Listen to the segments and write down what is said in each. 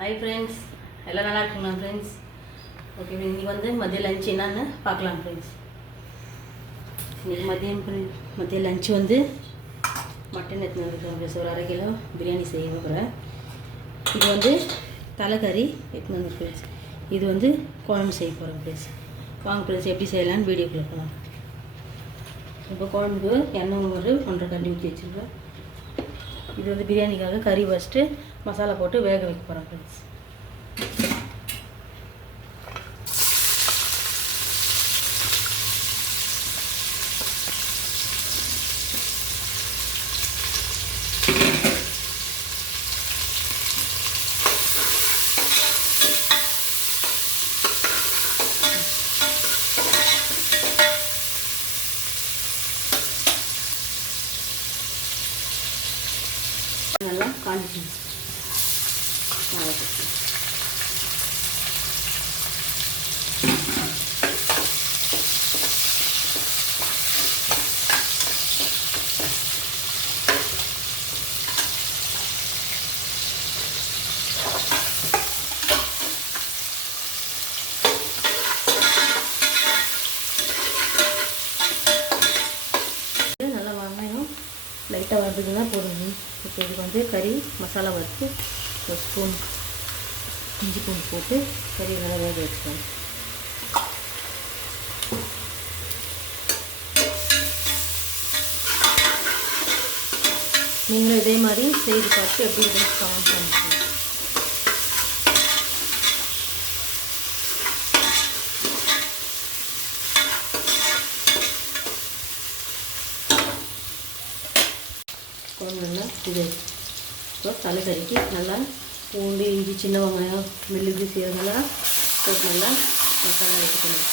Hi friends, எல்லாம் நல்லா இருக்குங்களா ஃப்ரெண்ட்ஸ்? ஓகே, இன்றைக்கி மதிய லஞ்ச் என்னன்னு பார்க்கலாம் ஃப்ரெண்ட்ஸ். இன்றைக்கி மதிய லஞ்ச் மட்டன் எடுத்துன்னு வந்துருக்கேன் ஃப்ரெண்ட்ஸ். ஒரு 1/2 கிலோ பிரியாணி செய்ய போகிறேன். இது தலைக்கறி எடுத்துன்னு வந்து ஃப்ரெண்ட்ஸ். இது குழம்பு செய்ய போகிறேன் ஃப்ரெண்ட்ஸ். வாங்க ஃப்ரெண்ட்ஸ், எப்படி செய்யலான்னு வீடியோக்குள்ளே போகலாம். இப்போ குழம்புக்கு எண்ணெய் ஒரு 1.5 கண்டி ஊற்றி வச்சுருக்கேன். இது பிரியாணிக்காக கறி வச்சுட்டு மசாலா போட்டு வேக வைக்க போகிறேன் ஃப்ரெண்ட்ஸ். நல்லா காஞ்சி நல்லா வெங்காயம் லைட்டாக வறுத்துக்குன்னா போதும். இப்போ இதுக்கு கறி மசாலா வறுத்து ஒரு ஸ்பூன் இஞ்சி பூண்டு போட்டு கறி நல்லா வேக வச்சுக்கோங்க. நீங்களும் இதே மாதிரி செய்து பார்த்து எப்படி இருக்குன்னு கமெண்ட் பண்ணுங்க. குழம்பு நல்லா இது இப்போ தலைக்கறிக்கு நல்லா பூண்டு இஞ்சி சின்ன வெங்காயம் மிளகு சீரகம்லாம் போட்டு நல்லா மசாலா எடுத்துக்கணும்.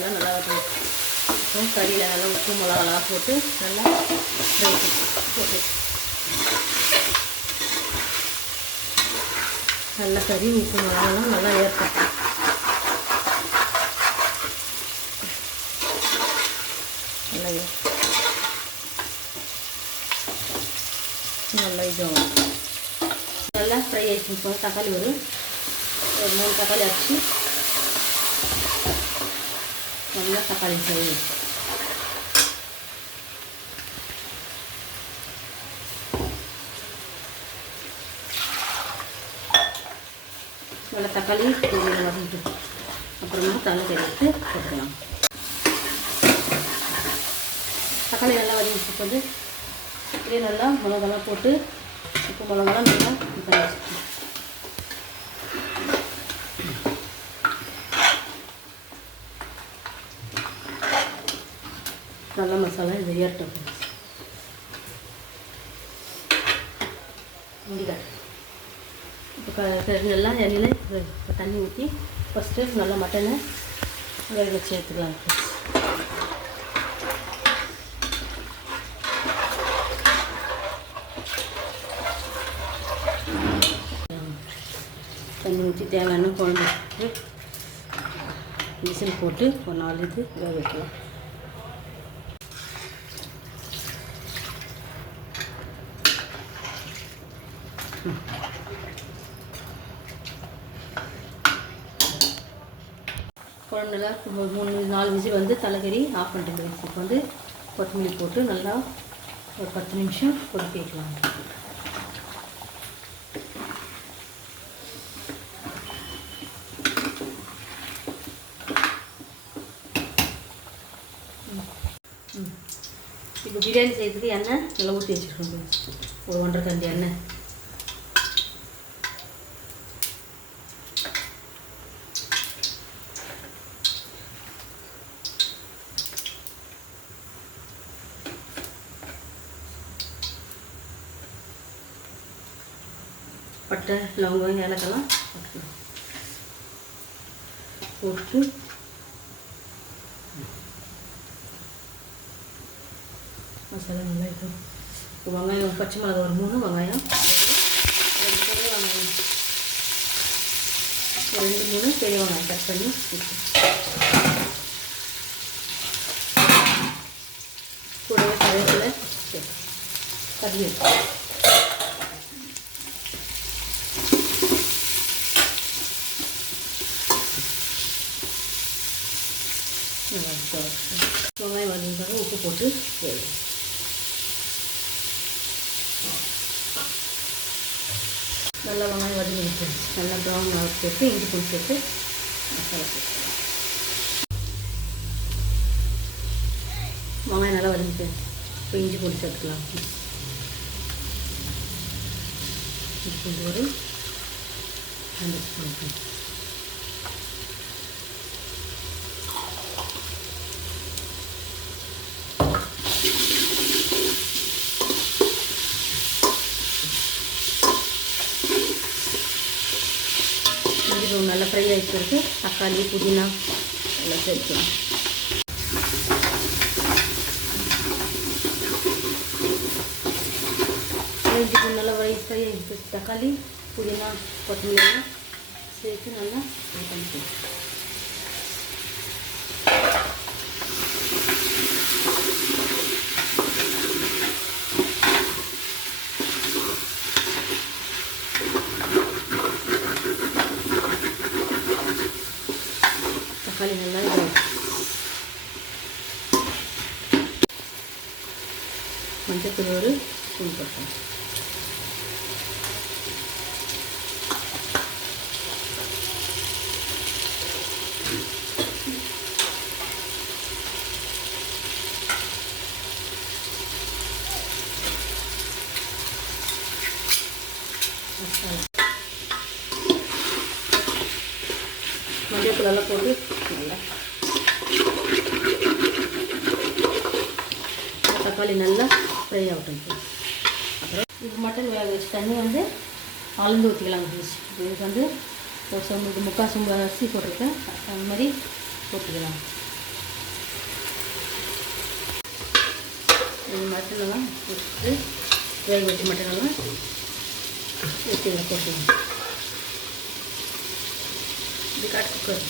நல்லா கறியில் நல்லா உப்பு மிளகாலாம் போட்டு நல்லா போட்டு நல்லா கறி உப்பு மிளகாலாம் நல்லா ஏற்படும். நல்லா இதாகும். நல்லா ஃப்ரை ஆகிடுச்சு. தக்காளி ஒரு 3 தக்காளி அரைச்சி நல்லா தக்காளி ஃப்ரை ஆகிடுச்சு. நல்லா தக்காளி பொரியல் வதங்கிட்டு அப்புறமா தலைக்கறி எடுத்து போட்டுக்கலாம். தக்காளி நல்லா வதங்கிட்டு இதே நல்லா மிளகாலாம் போட்டு உப்பு மிளகாலாம் நல்லா பண்ணி வச்சுக்கணும். நல்லா மசாலா இது ஏறட்டும். முடிக்காது இப்போ நல்லா எண்ணெயில் தண்ணி ஊற்றி ஃபஸ்ட்டு நல்லா மட்டனை வேக வச்சு எடுத்துக்கலாம். தண்ணி ஊற்றி தேவையான குழம்பு விசில் போட்டு ஒரு 4 இது வேக வைக்கலாம். குழம்பு நல்லா 3-4 விசில் தலைக்கறி ஆஃப் பண்ணிட்டு இப்போ கொத்தமல்லி போட்டு நல்லா ஒரு 10 நிமிஷம் கொதிக்க வைக்கலாம். இப்போ பிரியாணி செய்யறதுக்கு எண்ணெய் நல்லா ஊற்றி வச்சுருக்கோம். ஒரு 1.5 கண்டி எண்ணெய். பட்டை லவங்கம் ஏலக்கெல்லாம் போட்டு மசாலா நல்லா இருக்கும். வெங்காயம் பச்சை மிளகா ஒரு 3 வெங்காயம், 2 பெரிய வெங்காயம், ஒரு 2 3 பெரிய வெங்காயம் கட் பண்ணி கூடவே கருவேப்பிலை கறிவேப்பிலை வெங்காயம் வதங்கிக்காக உப்பு போட்டு நல்லா வெங்காயம் வதங்கி நல்லா ப்ரௌன் சேர்த்து இஞ்சி பூண்டு சேர்த்து மசாலா சேர்த்து வெங்காயம் நல்லா வதங்கிட்டு இப்போ இஞ்சி பூண்டு சேர்த்துக்கலாம். இஞ்சி பூண்டு ஒரு 2 ஸ்பூன், நல்லா ஃப்ரை ஆகிட்டு தக்காளி புதினா எல்லாம் சேர்த்துக்கலாம். நல்லா ஃப்ரை ஆகிட்டு தக்காளி புதினா கொத்தமல்லி எல்லாம் சேர்த்து நல்லா ஃப்ரை பண்ணிக்கலாம். தக்காளி நல்லா மஞ்சத்தூள் ஒரு ஸ்பூன் போட்டோம். மஞ்சத்தூள் எல்லாம் போட்டு நல்லா தக்காளி நல்லா ஃப்ரை ஆகட்டும். அப்புறம் இது மட்டன் வேக வச்சு தண்ணி வந்து அளந்து ஊற்றிக்கலாம். இதுக்கு வந்து ஒரு சொம்பு, இது 3/4 சொம்பு அரிசி போட்டிருக்கேன், அந்த மாதிரி போட்டுக்கலாம். இது மட்டனெல்லாம் போட்டு வேக வச்சு மட்டனெல்லாம் ஊற்றிக்கலாம் போட்டுக்கலாம். இது காட்டு குக்கர்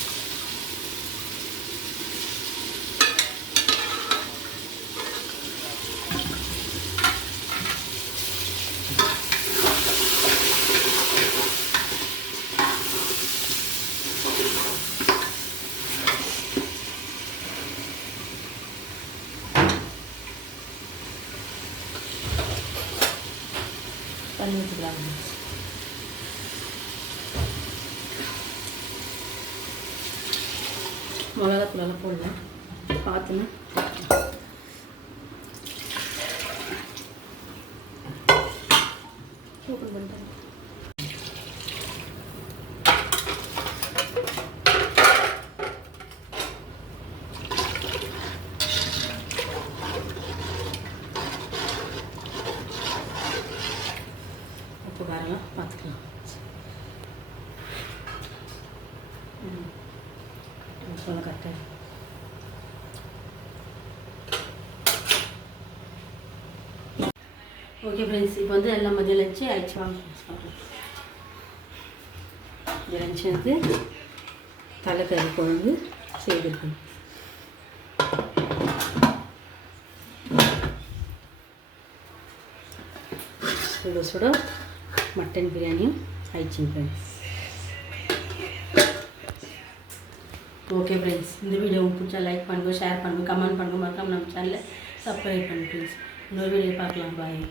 தண்ணி ஊற்றிக்கலாம். மிளகாத்தூளெல்லாம் போடலாம், பார்த்துன்னு ஓப்பன் பண்ணிட்டேன். உப்பு காரெல்லாம் பார்த்துக்கலாம். சொல்ல கரெக்டாக ஓகே ஃப்ரெண்ட்ஸ். இப்போ வந்து எல்லாம் மதியம் லஞ்சு ஆயிடுச்சு. வாங்க இந்த லஞ்சு வந்து தலைக்கறி குழம்பு செய்திருக்கேன். சுட சுட மட்டன் பிரியாணியும் ஆயிடுச்சுங்க ஃப்ரெண்ட்ஸ். ஓகே ஃப்ரெண்ட்ஸ், இந்த வீடியோ பிடிச்சா லைக் பண்ணுங்கள், ஷேர் பண்ணுங்கள், கமெண்ட் பண்ணுங்கள், மறக்காம நம்ம சேனலை சப்ஸ்கிரைப் பண்ணுங்கள் ஃப்ரெண்ட்ஸ். இன்னொரு வீடியோ பார்க்கலாம். பாய்.